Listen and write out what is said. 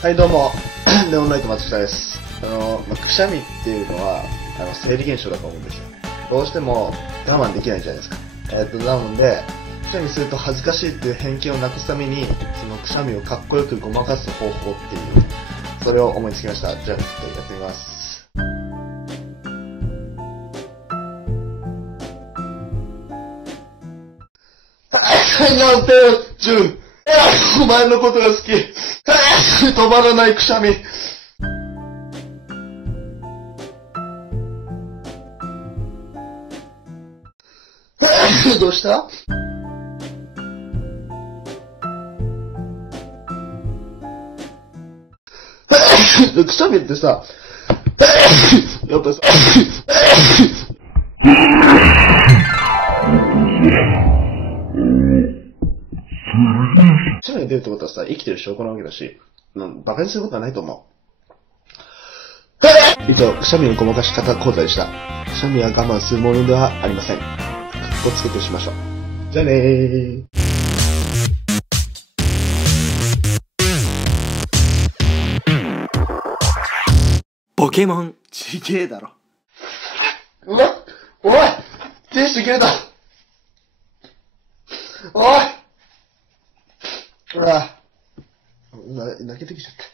はい、どうも、ネオンライト松下です。くしゃみっていうのは、生理現象だと思うんですよ。どうしても我慢できないじゃないですか。なので、くしゃみすると恥ずかしいっていう偏見をなくすために、そのくしゃみをかっこよくごまかす方法っていう、それを思いつきました。じゃあ、ちょっとやってみます。はい、なんてよ、ジュン。お前のことが好き。止まらないくしゃみ。どうしたくしゃみってさ、やっぱさ、くしゃみが出るってことはさ、生きてる証拠なわけだし、馬鹿にすることはないと思う。以上、くしゃみのごまかし方講座でした。くしゃみは我慢するものではありません。かっこつけてしましょう。じゃあねー。ポケモンちげえだろ。うわっ、おい、ティッシュ切れた。おい、ほら、泣けてきちゃった。